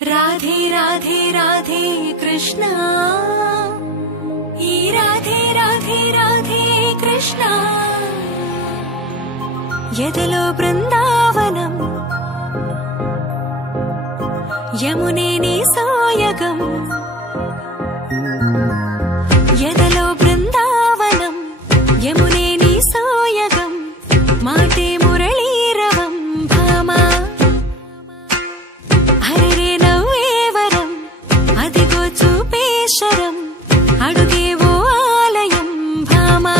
राधे राधे राधे कृष्णा ई राधे राधे राधे कृष्णा यदलो बृंदावनम यमुने नी सोयगम यदलो बृंदावनम यमुने नी सोयगम माटे मुरलीरवम भामा हरे नव्वेवरम अदिगो चूपेशरम अडुगेवो आलयम भामा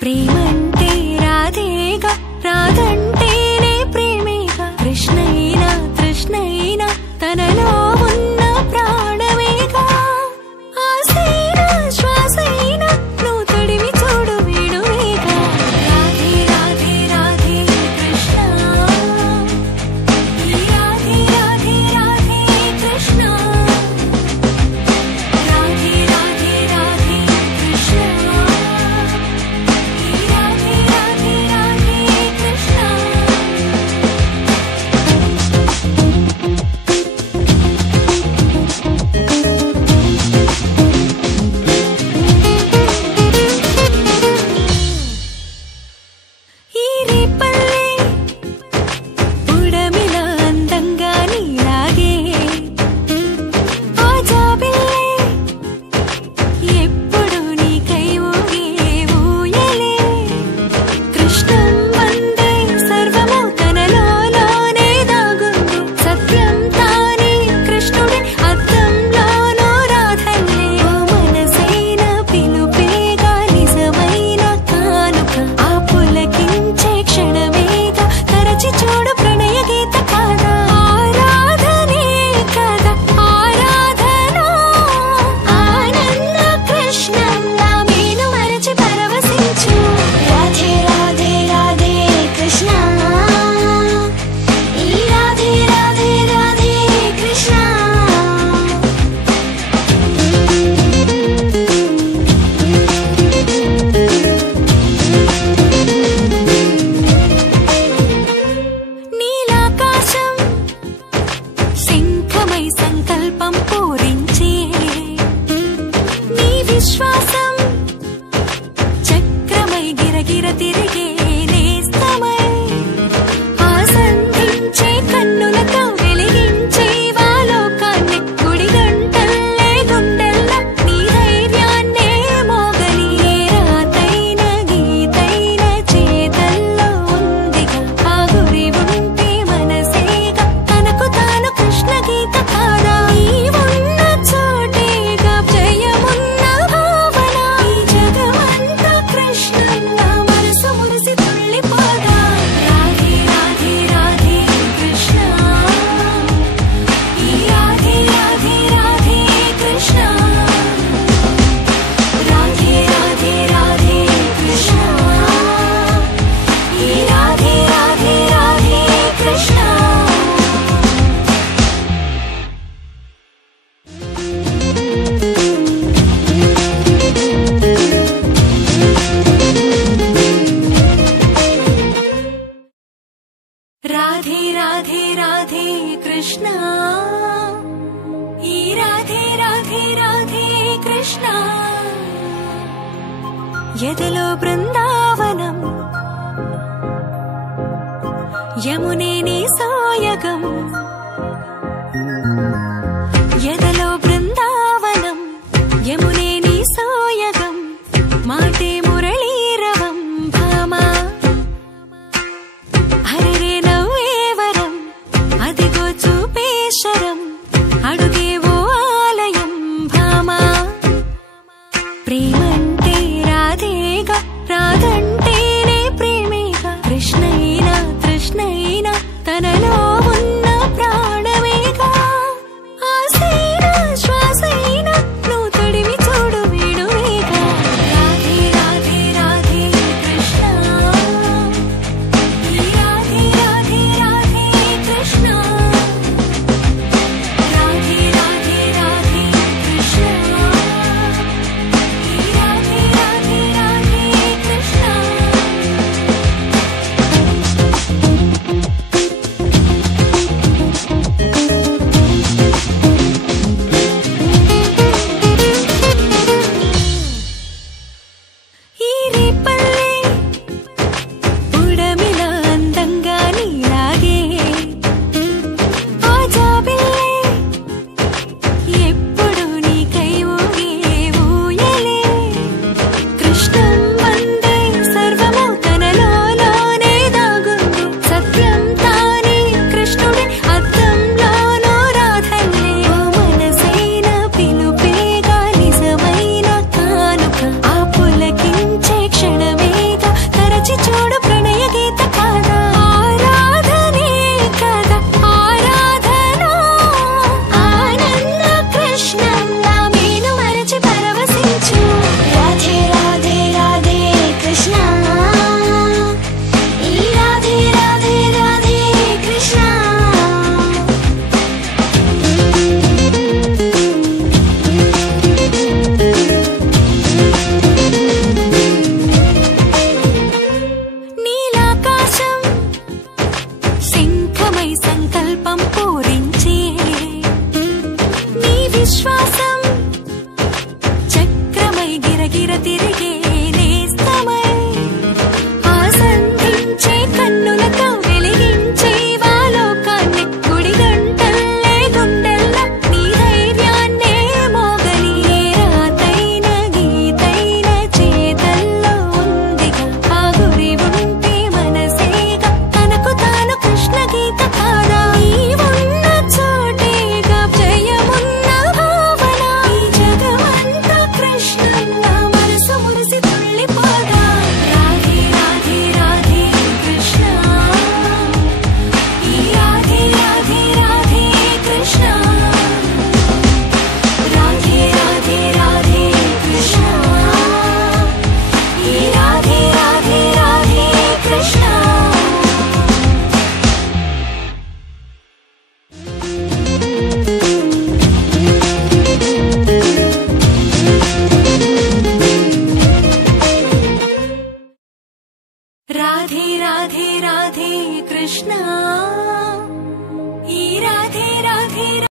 प्रेमंटे राधेगा राधंटेने प्रेमेगा कृष्णैना तृष्णैना तनलो उन्न प्राणमेगा आसेना श्वासैना नु तडिवि चूडु वेणुवेगा राधे राधे राधे कृष्णा ई राधे राधे राधे कृष्णा राधे राधे राधे कृष्णा ई राधे राधे राधे कृष्णा ఈ రేపల్లే ఉడమిల అందంగా నీలాగే ఆ జాబిల్లే ఎప్పుడు నీకై ఊగే ఊయలే కృష్ణం వందే సర్వము తనలోనే దాగుంది సత్యం తానే కృష్ణుడే అద్దంలోనూ రాధల్లే ఓ మనసైన పిలుపేగా నిజమైన కానుక ఆ పులకించే క్షణమేగా తరచి చూడు ప్రణయ గీత కాదా ఆరాధనే కదా ఆరాధన ఆనంద కృష్ణంగా మేను మరచి పరవశించు రాధే రాధే రాధే కృష్ణ ఈ రాధే రాధే రాధే కృష్ణ నీలాకాశం శంఖమై సంకల్పం పూరించే నీ విశ్వాసం చక్రమై గిరగిర తిరిగే నేస్తమై ఆసందించే కన్నులతో వెలిగించే వాలోకాన్ని గుడి గంటల్లే గుండెల్ల నీ ధైర్యాన్నే మోగని ఏ రాతైన గీతైన చేతల్లో ఉందిగా ఆ గురి ఉంటే మనసేగా తనకు తాను కృష్ణ గీత కాదా నీవున్న చోటేగా జయమున్న భావన ఈ జగమంతా కృష్ణంగా మనసు మురిసి తుళ్ళిపోగా రాధే రాధే రాధే కృష్ణ ఈ రాధే రాధే రాధే కృష్ణ రాధే రాధే రాధే కృష్ణ ఈ రాధే రాధే రాధే కృష్ణ राधे राधे राधे कृष्णा ई राधे राधे राधे कृष्णा यदलो बृंदावनम यमुने नी सोयगम यदलो बृंदावनम यमुने नी सोयगम माटे मुरलीरवम भामा हरे नव्वेवरम अदिगो चूपेशरम अडुगेवो आलयम भामा प्रेमंटे राधेगा राधंटेने प्रेमेगा कृष्णैना तृष्णैना तनलो उन्न प्राणमेगा आसेना श्वासैना नु तडिवि चूडु वेणुवेगा राधे राधे राधे कृष्णा ई राधे राधे राधे कृष्णा राधे राधे राधे कृष्णा ई కృష్ణ